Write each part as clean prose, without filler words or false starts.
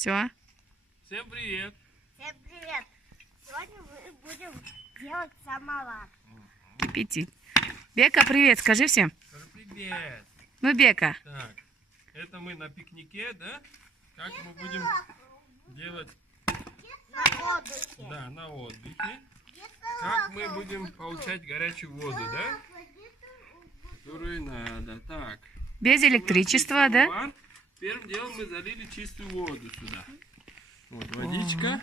Все. Всем привет. Всем привет! Сегодня мы будем делать самовар. Кипятить. Бека, привет, скажи всем. Скажи привет. Ну, Бека. Так, это мы на пикнике, да? Как мы будем делать? На отдыхе. Да, на отдыхе. Как мы будем получать горячую воду, да? Которую надо. Так. Без электричества, да? Самовар. Первым делом мы залили чистую воду сюда. Вот водичка.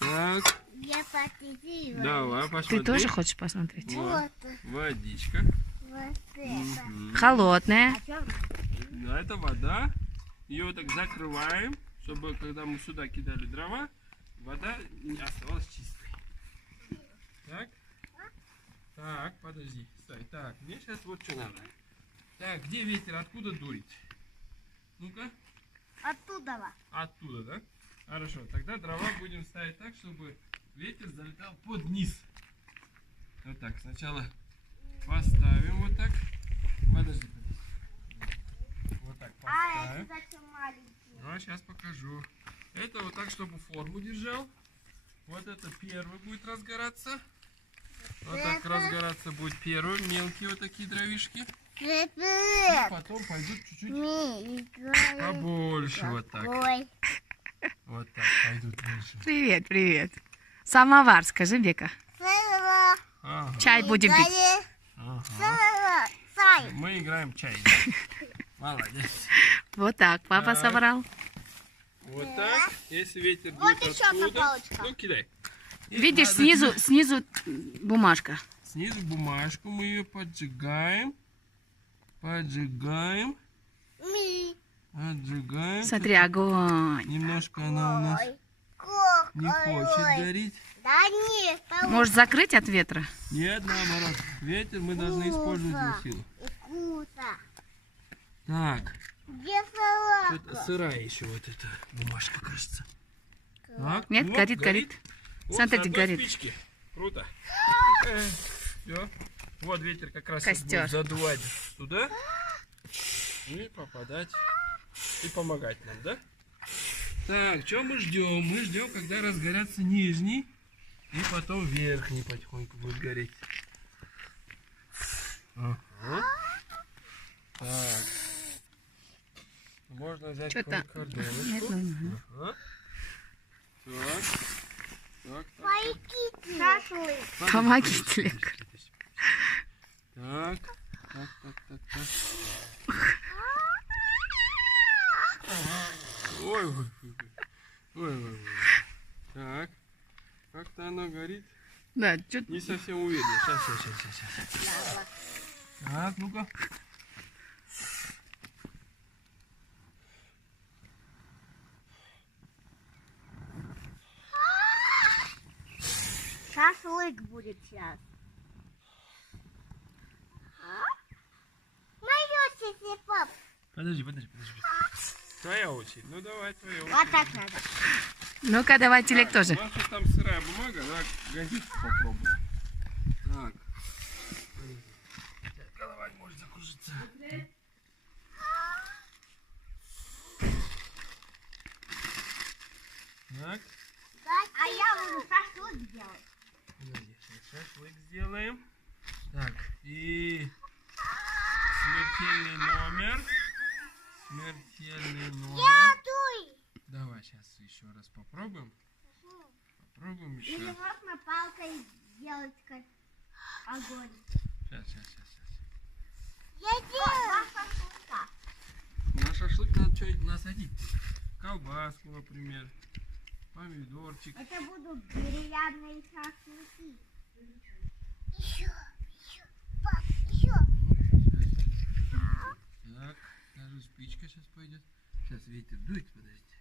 Так, Я посмотрела. давай, Ты посмотри. тоже хочешь посмотреть? Вот, водичка. Вот это. Мгм. Холодная. Да, это вода. Ее вот так закрываем, чтобы когда мы сюда кидали дрова, вода не оставалась чистой. Так. Так, подожди. Стой. Так, мне сейчас вот что надо. Так, где ветер? Откуда дует? Ну-ка. Оттуда. Оттуда, да? Хорошо. Тогда дрова будем ставить так, чтобы ветер залетал под низ. Вот так. Сначала поставим вот так. Подожди. Вот так А это поставим. зачем маленький? А, сейчас покажу. Это вот так, чтобы форму держал. Вот это первый будет разгораться. Вот так Это- разгораться будет первый. Мелкие вот такие дровишки. И Привет! потом пойдут чуть-чуть Милый. побольше. Вот так. Ой. Вот так пойдут больше. Привет, привет. Самовар, скажи, Бека. Ага. Чай будем пить. Ага. Сай. Мы играем в чай. Да? Молодец. Вот так, папа Так. собрал. Вот так. Если ветер Вот дует еще одна оттуда, палочка. ну кидай. И Видишь, надо снизу бумажка. снизу бумажку, мы ее поджигаем. Поджигаем. Ми. Отжигаем. Смотри, огонь. Немножко она у нас Ой. не хочет гореть. Да нет, Можешь закрыть от ветра? Нет, наоборот. Ветер мы должны использовать его силу. вкусно. Так. Где салат? Это сырая еще вот эта бумажка, кажется. Так, Нет, вот, горит, горит. Вот, Смотрите, с одной горит. спички. Круто. Все. Вот ветер как раз сейчас Костер. будет задувать туда. И попадать. И помогать нам, да? Так, что мы ждем? Мы ждем, когда разгорятся нижний. И потом верхний потихоньку будет гореть. Ага. Так. Можно взять Чё-то- картоночку. Нет, ну, Ага. Так. Так, так. Пайки. Шашлык. Помогите, Лек. Так. Так, так, так, так. Ой, ой, ой, ой, ой, ой. Так. Как-то оно горит. Да, чё- Не совсем уверенно. Сейчас. Так, ну-ка. Шашлык будет сейчас. Мое сиси пап. Подожди. Твоя очередь. Ну давай, твоя очередь. Вот так надо. Ну-ка, давайте, Лек, тоже. Маша, там сырая бумага, давай газетку попробуй. Так. Голова не может закружиться. Так. А я буду шашлык делать. Подожди, сейчас шашлык сделаем. Так, и смертельный номер. Смертельный номер. Дуй. Давай сейчас еще раз попробуем. Попробуем еще. Или можно палкой сделать как огонь. Сейчас. Я делаю шашлыка. На шашлык надо что-нибудь насадить. Колбаску, например. Помидорчик. Это будут деревянные шашлыки. Еще, пап, еще. Так, даже спичка сейчас пойдет. Сейчас ветер дует, подождите.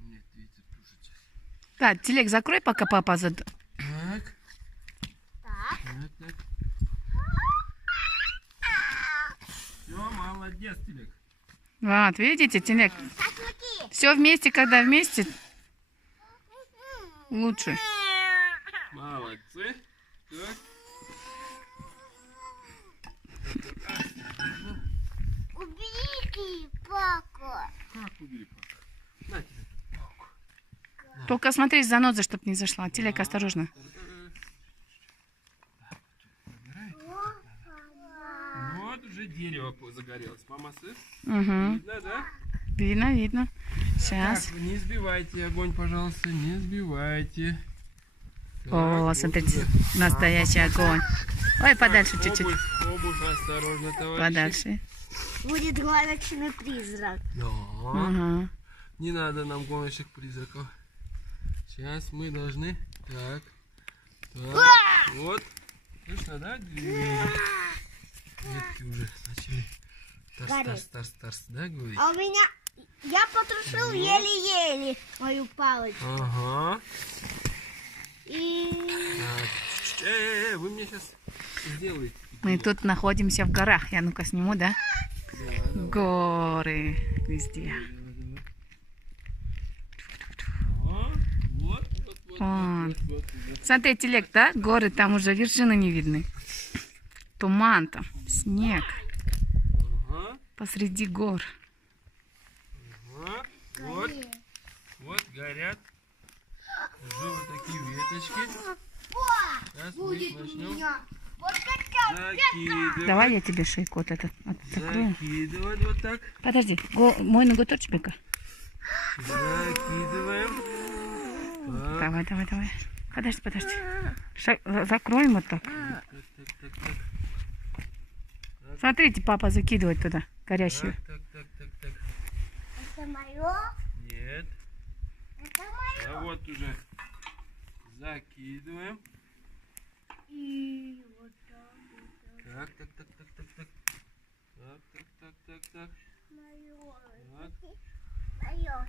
Нет, ветер тушит сейчас. Так, телек закрой, пока папа зад... Так. Так. Так. Все, молодец, Телек. Вот, видите, телек. Шашлыки. Все вместе, когда вместе, лучше. Молодцы. Так. палку. Как убери палку? На тебе палку. Только смотри, заноза, чтоб не зашла. Телек, осторожно. Вот уже дерево загорелось. Мама, слышь? Угу. Видно, да? Видно, видно. Сейчас. Так, не сбивайте огонь, пожалуйста, не сбивайте. Так, О, вот смотрите, уже. настоящий огонь. Ой, подальше Так, чуть-чуть. обувь, осторожно, товарищи. Подальше. Будет гоночный призрак. Да. Ага. Не надо нам гоночных призраков. Сейчас мы должны... Так. Так. Вот. Слышно, да? Ветки уже начали. Тарс, да, говорить? А у меня... Я потушил еле-еле мою палочку. Ага. И... Так. Вы мне сейчас сделаете. Мы тут находимся в горах. Я ну-ка сниму, да? Горы везде. Вот. Смотри, телек, да? Горы, там уже вершины не видны. Туман там, снег Ага. посреди гор. Ага. Вот горят. Уже вот такие веточки. Сейчас мы их начнем Вот такая закидывать. Давай я тебе шейку вот этот закрою. Закидывать вот так. Подожди, мой ногу точь, Бека? Закидываем. Так. Давай. Подожди. Закроем вот так. Так. Смотрите, папа закидывает туда горящую. Так. Это мое? Нет. Это мое. А вот уже закидываем. И вот так. Так. Мое. Так. Мое.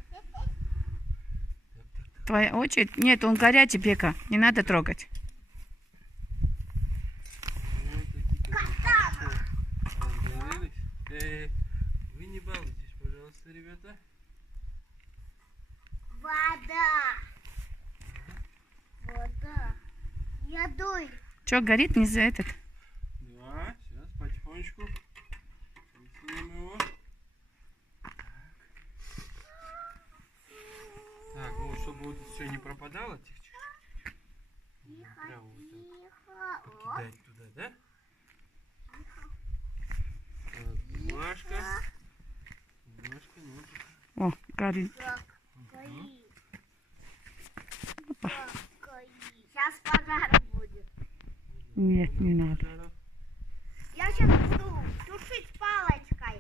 Твоя очередь? Нет, он горячий, Бека. Не надо трогать. Вот такие разгорелись. Вы не балуйтесь, пожалуйста, ребята. Вода. Я дую. Че, горит не за этот? Да, сейчас потихонечку высунем его. Так, ну чтобы вот все не пропадало, тихо. Прямо вот так. Покидать туда, да? Так, бумажка. Ну, О, горит. Сейчас пожар будет. Нет, не надо. пожаров. Я сейчас буду тушить палочкой.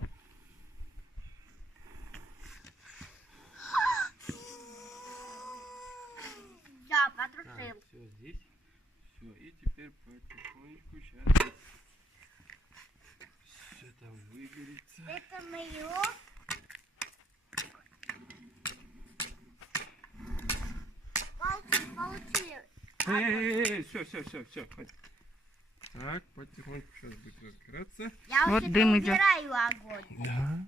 Все, потушил. Все здесь. Все, и теперь потихонечку сейчас все там выгорится. Это мое. Получи. Все, хватит. Так, потихоньку сейчас будет разгораться. Я Вот уже дым идет. убираю огонь. Да.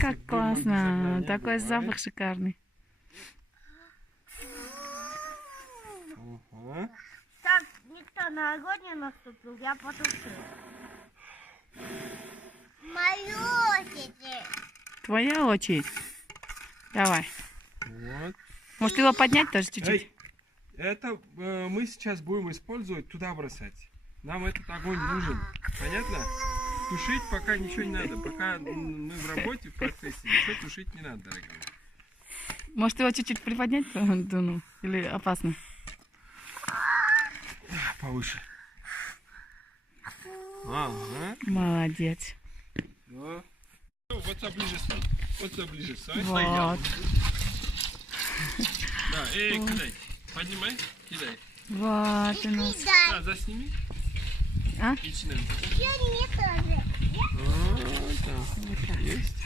Как классно. Такой запах шикарный. Ага. Так, никто на огонь не наступил, я потушил. Мою очередь. Твоя очередь. Давай. Вот. Может его поднять тоже чуть-чуть? Эй, это мы сейчас будем использовать, туда бросать. Нам этот огонь нужен. Понятно? Тушить пока ничего не надо. Пока мы в работе, в процессе, ничего тушить не надо, дорогие. Может его чуть-чуть приподнять? Дуну? Или опасно? Повыше. Ага. Молодец. Да. Вот поближе стой. Вот поближе стой. Вот. Да, кидай. Поднимай, кидай. Вот у нас. Да, засними. А? Отлично. Мне тоже. Вот так. Есть.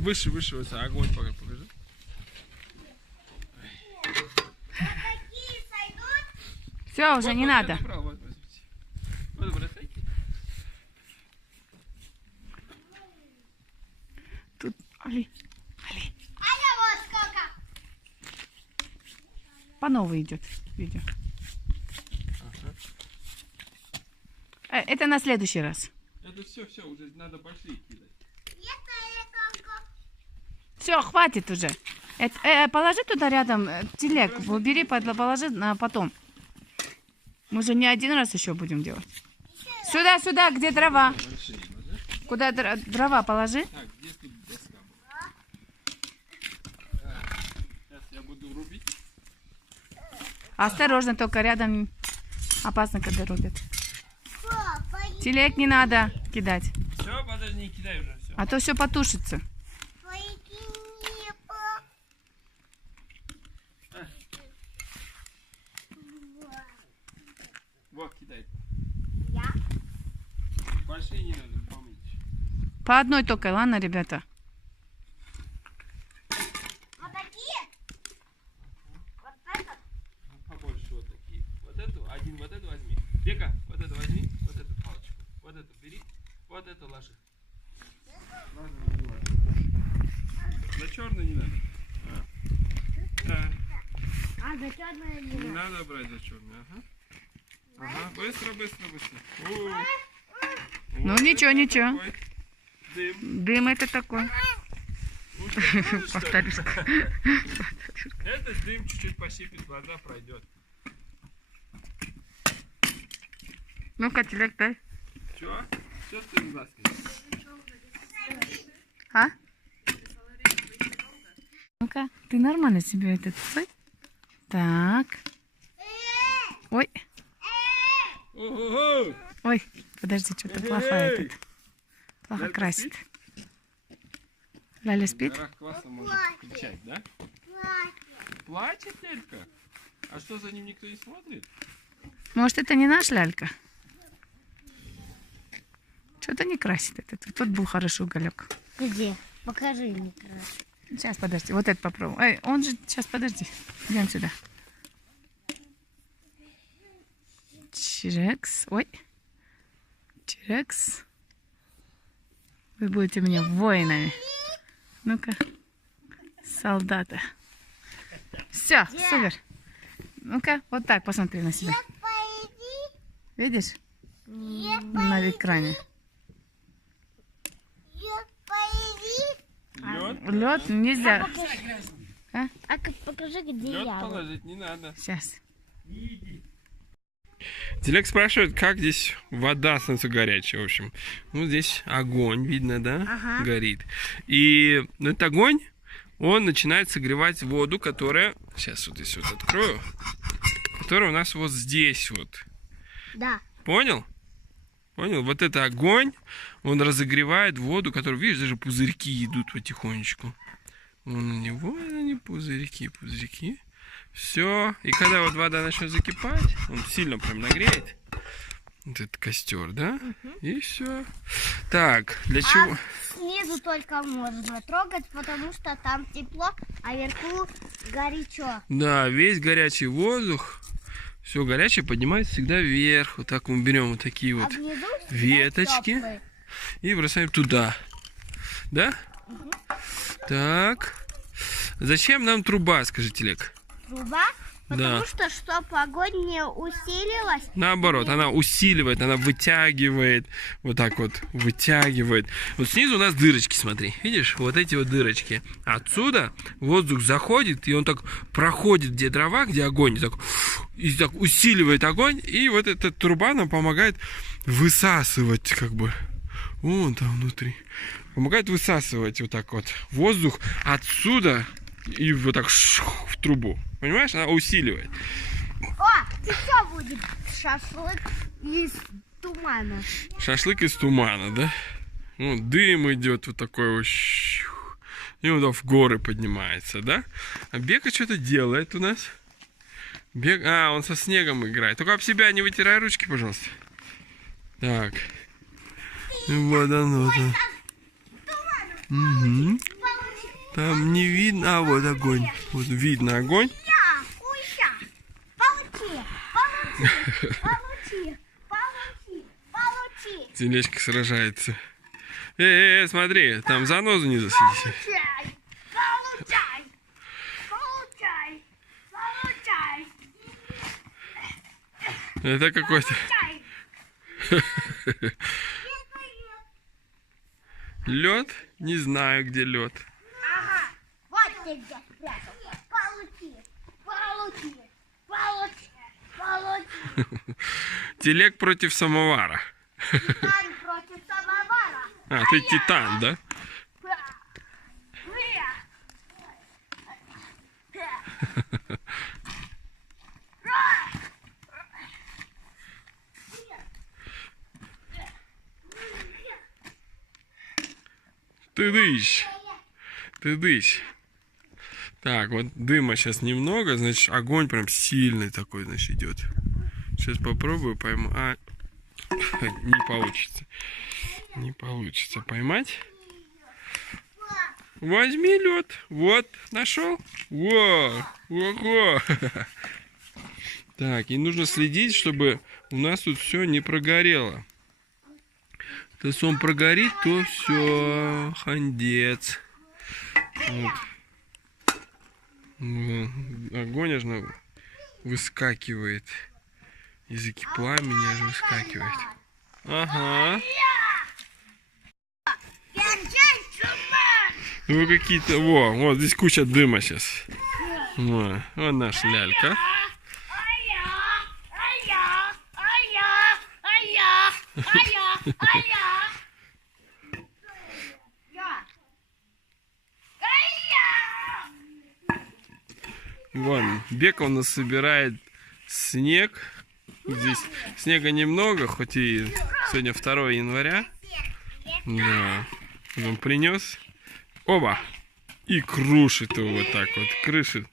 Выше, вот огонь пока покажи. Такие сойдут? Все, уже не надо. Направо, вот, возьмите. Вот бросайте. Тут, Али, А я вот сколько. по новой идет видео. Ага. Это на следующий раз. Это все, уже надо пошли кидать. Все, хватит уже. Положи туда рядом телег. Убери, положи на потом. Мы же не один раз еще будем делать. Сюда, сюда, где дрова. Куда дрова положи. Так, где тут доска была? Сейчас я буду рубить. Осторожно, только рядом опасно, когда рубят. Телег не надо кидать. Все, подожди, не кидай уже. Все. А то все потушится. Вот, кидай. Я? Большие не надо, помните. По одной только, ладно, ребята? Вот такие? Вот это? Ну, побольше вот такие. Вот эту, один вот эту возьми. Бека, вот эту возьми, вот эту палочку. Вот эту бери, вот эту ложи. Ладно, не ложи. За черный не надо. А, за черное не Не надо. надо брать за черный, ага. Ага, быстро, быстро, быстро. Ну, ничего, ничего. Такой дым. Дым это такой. Ну, что, будешь, что ли? Повторюшка. Этот дым чуть-чуть посыпет, вода пройдет. Ну-ка, телег дай. Чё? Что ты не ласкаешь? А? Ну-ка, ты нормально себе этот стой? Так. Ой, Ого-го! ой, подожди, что-то плохо Эй! этот. Плохо Лялька красит. спит? Ляля спит? Горах классно может кричать, да? Плачет Лялька? А что, за ним никто не смотрит? Может, это не наш лялька? Что-то не красит этот. Тут был хороший уголек. Где? Покажи мне, короче. Сейчас, подожди, вот это попробуем. Эй, он же, сейчас, подожди. Идем сюда. Чирекс. Ой. Чирекс. Вы будете мне воинами. Ну-ка. Солдаты. Все, супер. Ну-ка, вот так посмотри на себя. Видишь? На экране. Лед? Лед нельзя. А покажи, где Лед я. положить не надо. Сейчас. Телек спрашивает, как здесь вода становится горячей, в общем. Ну, здесь огонь, видно, да? Ага. Горит. И этот огонь, он начинает согревать воду, которая... Сейчас вот здесь вот открою. Которая у нас вот здесь вот. Да. Понял? Понял? Вот это огонь, он разогревает воду, которую, видишь, даже пузырьки идут потихонечку. Вон у него они пузырьки, пузырьки. Все. И когда вот вода начнет закипать, он сильно прям нагреет. Вот этот костер, да? И все. Так, для чего? Снизу только можно трогать, потому что там тепло, а вверху горячо. Да, весь горячий воздух, все горячее поднимается всегда вверх. Вот так мы берем вот такие А вот внизу всегда веточки тёплый. и бросаем туда. Да? Так. Зачем нам труба, скажите, Лек? Труба, потому что, чтобы огонь не усилилась. Наоборот, она усиливает, она вытягивает, вот так вот вытягивает. Вот снизу у нас дырочки, смотри, видишь, вот эти вот дырочки. Отсюда воздух заходит, и он так проходит, где дрова, где огонь, и так усиливает огонь, и вот эта труба нам помогает высасывать, как бы, вон там внутри, помогает высасывать вот так вот воздух отсюда и вот так в трубу. Понимаешь, она усиливает. О, еще будет шашлык из тумана. Шашлык из тумана, да? Ну, дым идет вот такой вот. И он в горы поднимается, да? А Бека что-то делает у нас. А, он со снегом играет. Только об себя не вытирай ручки, пожалуйста. Так. Вот оно. Угу. Там не видно. А, вот огонь. Вот видно огонь. Тележка сражается. Смотри, там занозу не засади. Это какой-то... Лед? Не знаю, где лед. Ага, вот ты где спрятался. Получи, получи, получи, получи. Телег против самовара. Титан против самовара. А, ты титан, да? Ты дышь. Ты дышь. Так, вот дыма сейчас немного, значит, огонь прям сильный такой, значит, идет. Сейчас попробую поймать. А, не получится. Не получится поймать. Возьми лед. Вот, нашел. Во, ого. Так, и нужно следить, чтобы у нас тут все не прогорело. Если он прогорит, то все, хандец. Вот. Огонь аж выскакивает. Языки пламени аж выскакивает. Ага. Вы какие-то... Во, вот здесь куча дыма сейчас. Вот наш лялька. Вон, Бека у нас собирает снег. Здесь снега немного, хоть и сегодня 2 января. Да. Он принес. Оба! И крушит его вот так вот. Крышит.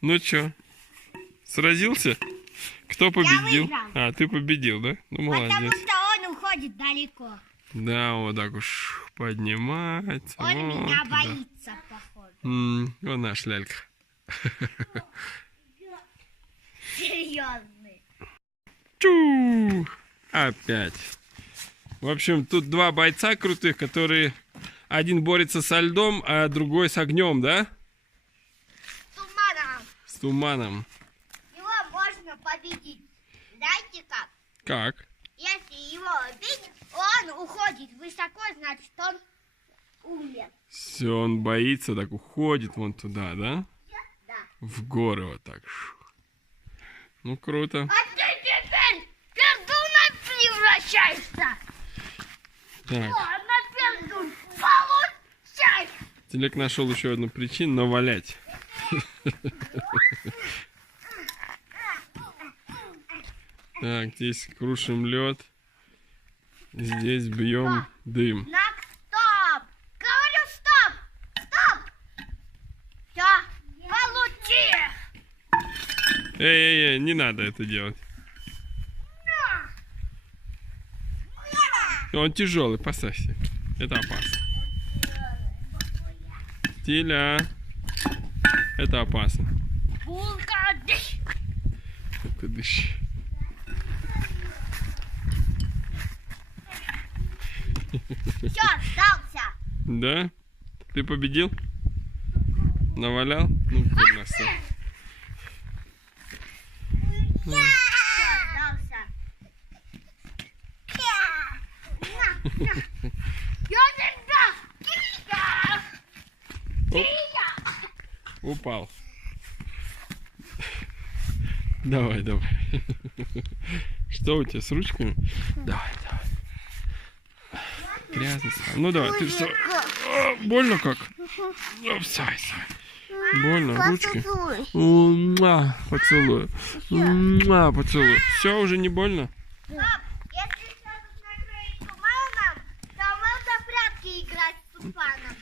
Ну чё? Сразился? Кто победил? А, ты победил, да? Ну, молодец. Потому что он уходит далеко. Да, вот так уж поднимается. Он вот меня туда. боится, походу. Вот наш лялька. Серьезный. Чу! Опять. В общем, тут 2 бойца крутых, которые... Один борется со льдом, а другой с огнем, да? С туманом. С туманом. Его можно победить. Знаете как? Как? Если его убить, он уходит высоко, значит он умер. Все, он боится, так уходит вон туда, да? Да. В горы вот так. Ну, круто. А ты теперь пердуном превращаешься. Так, На пердун. Получай. Телек нашел еще одну причину навалять. Так, здесь крушим лед. Здесь бьем дым. На стоп. Говорю стоп. Стоп. Все. Получи. Эй, не надо это делать. Он тяжелый, поставь себе. Это опасно. Тиля. Это опасно. Булка, дыш. Это дышь. Все, сдался. Да? Ты победил? Навалял? Ну, красавец. Все, сдался. Я всегда. Упал. Давай, давай. Что у тебя с ручками? Давай, давай. Грязно стало. Ну давай, ты что? Больно как? Вставай, вставай. Больно, ручки? Поцелуй. Поцелуй. Все, уже не больно? Если сейчас накроет туманом, то можно в прятки играть с туманом.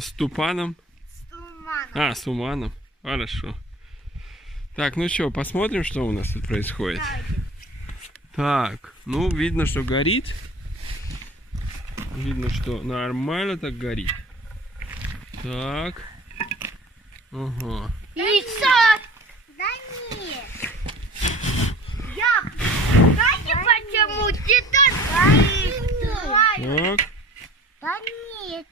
С тупаном? С туманом. А, с туманом. Хорошо. Так, ну что, посмотрим, что у нас тут происходит. Так, ну, видно, что горит. Видно, что нормально так горит. Так. Ага. Лицо! Да нет. Я... Знаете, почему титан горит? Так. Да нет.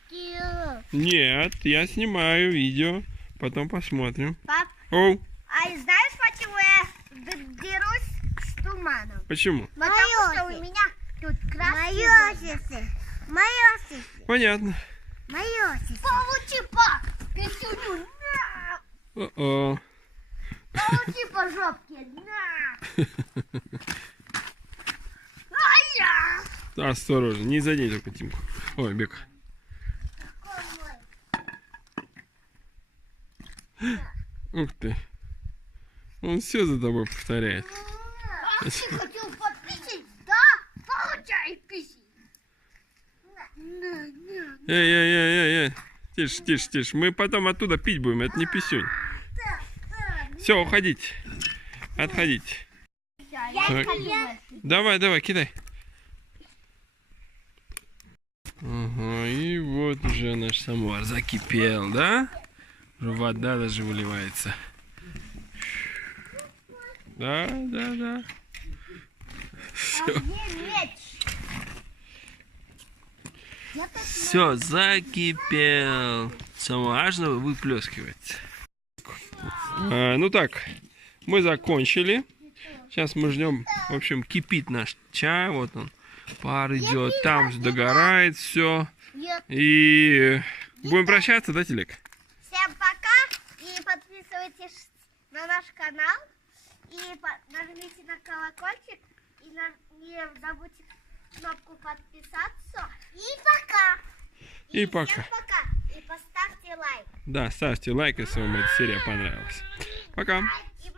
Нет, я снимаю видео. Потом посмотрим. Пап, Оу. а знаешь, почему я дерусь с туманом? карманом. Почему? Потому что у меня тут красный. Мое Понятно. Получи по писюню. На. О-о. Получи по жопке. На. Ай-я. Осторожно, не задень только Тимку. Ой, Бека. Ух ты. Он все за тобой повторяет. Ты хотел подписать? Да? Получай писюнь. Эй. Тише, тише, тише. Мы потом оттуда пить будем, это не писюнь. Все, уходите. Отходите. Так. Давай, кидай. Ага, и вот уже наш самовар закипел, да? Уже вода даже выливается. Да. Все, закипел. Самое важное выплескивается. Ну так, мы закончили. Сейчас мы ждем, в общем, кипит наш чай. Вот он, пар идет, там догорает все. И будем прощаться, да, Телек? Всем пока и подписывайтесь на наш канал и нажмите на колокольчик и не забудьте кнопку подписаться. И пока. И пока. Всем пока. И поставьте лайк. Да, ставьте лайк, если вам эта серия понравилась. Пока. И